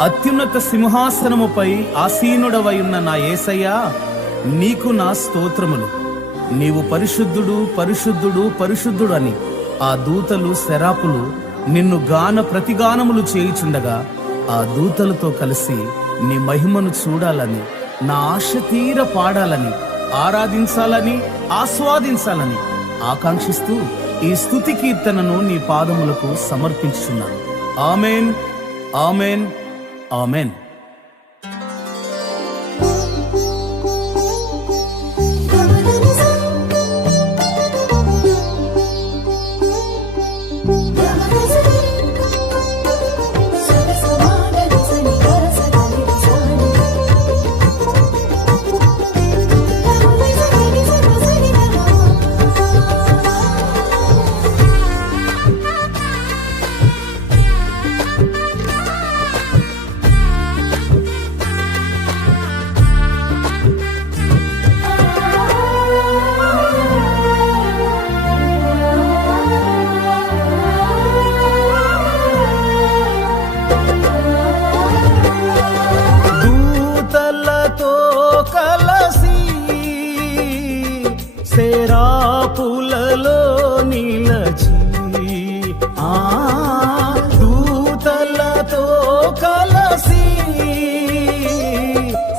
అత్యున్నత సింహాసనముపై ఆసీనుడవై ఉన్న నా యేసయ్యా నీకు నా స్తోత్రములు. నీవు పరిశుద్ధుడు పరిశుద్ధుడు పరిశుద్ధుడు అని ఆ దూతలు శరాపులు నిన్ను గాన ప్రతిగానములు చేయుచుండగా ఆ దూతలతో కలిసి నీ మహిమను చూడాలని నా ఆశ తీర పాడాలని ఆరాధించాలని ఆస్వాదించాలని ఆకాంక్షిస్తూ ఈ స్థుతి కీర్తనను నీ పాదములకు సమర్పించుచున్నాను. Amen amen amen. కలసి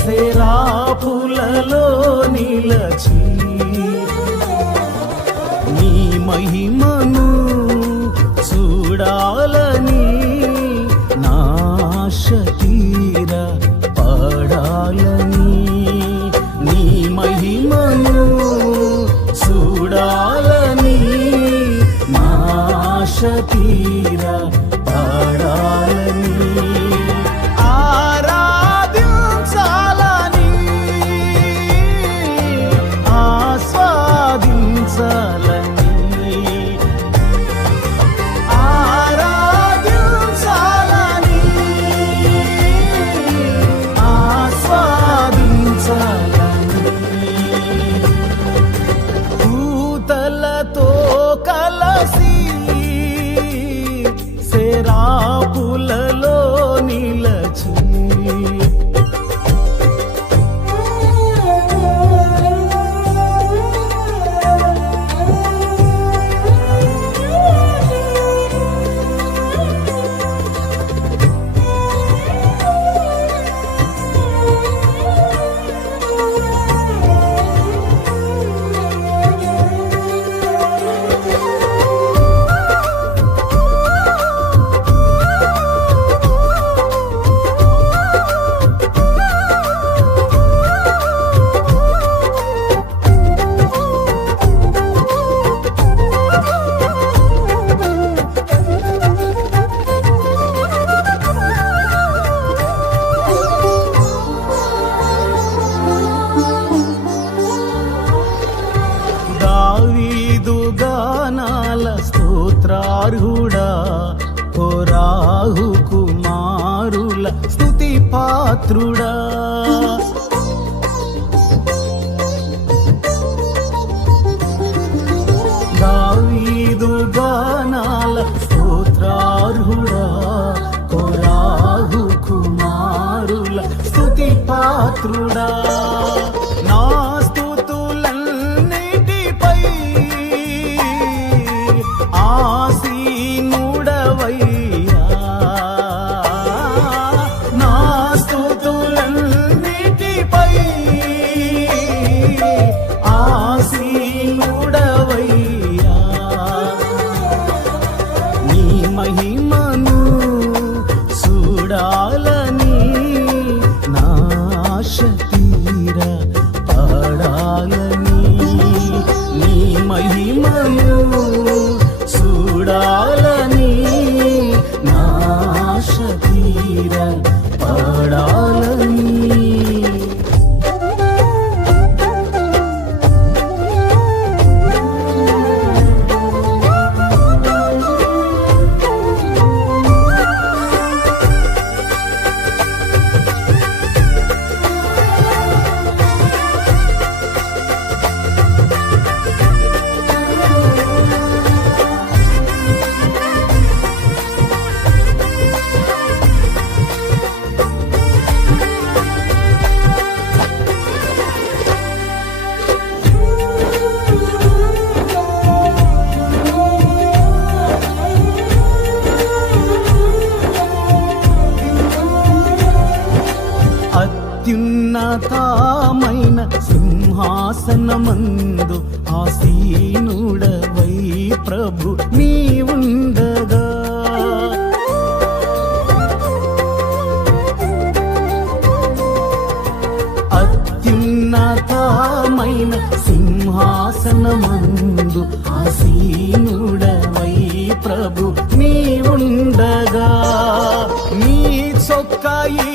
సేరాపులలో నిలచి నీ మహిమను చూడాలని నాశ తీర పడాలని నీ మహిమను చూడాలని నాశ తీర ఆస్వాదించాలని దావీదు స్తోత్రార్హుడా. ఓ రాహు కుమారుల స్థుతి పాత్రుడా. దావీదు గానాల స్తోత్రార్హుడా. కోరాహు కుమారుల స్తుతి పాత్రుడా. సింహాసనమందు ఆసీనుడవై ప్రభు నీ ఉండగా అత్యున్నతమైన సింహాసనమందు ఆసీనుడవై ప్రభు నీ ఉండగా నీ చొక్కాయి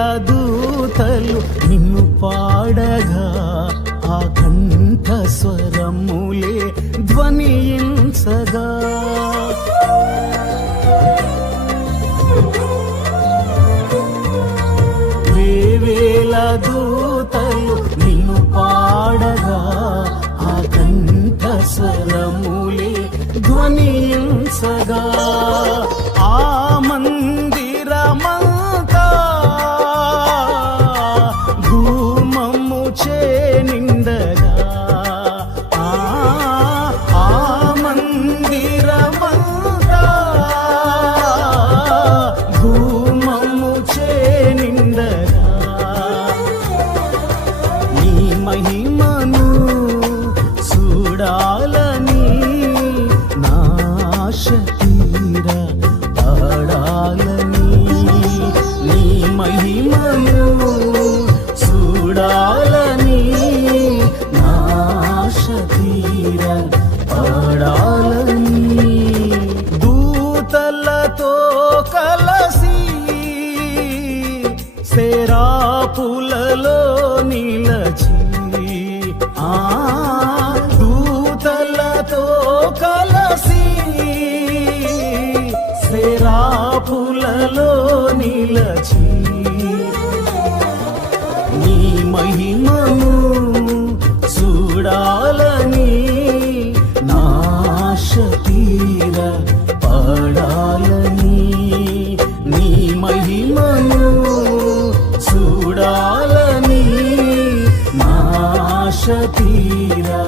దూతలు నిన్ను పాడగా ఆ కంఠ స్వరములే ధ్వనించగా. వేవేల దూతలు నిన్ను పాడగా ఆ కంఠ స్వరములే ధ్వనించగా. కలసి సేరా సేరాపులలో నీలచి ఆ దూతలతో కలసి సేరా సేరాపులలో నీలచి আশা তীরা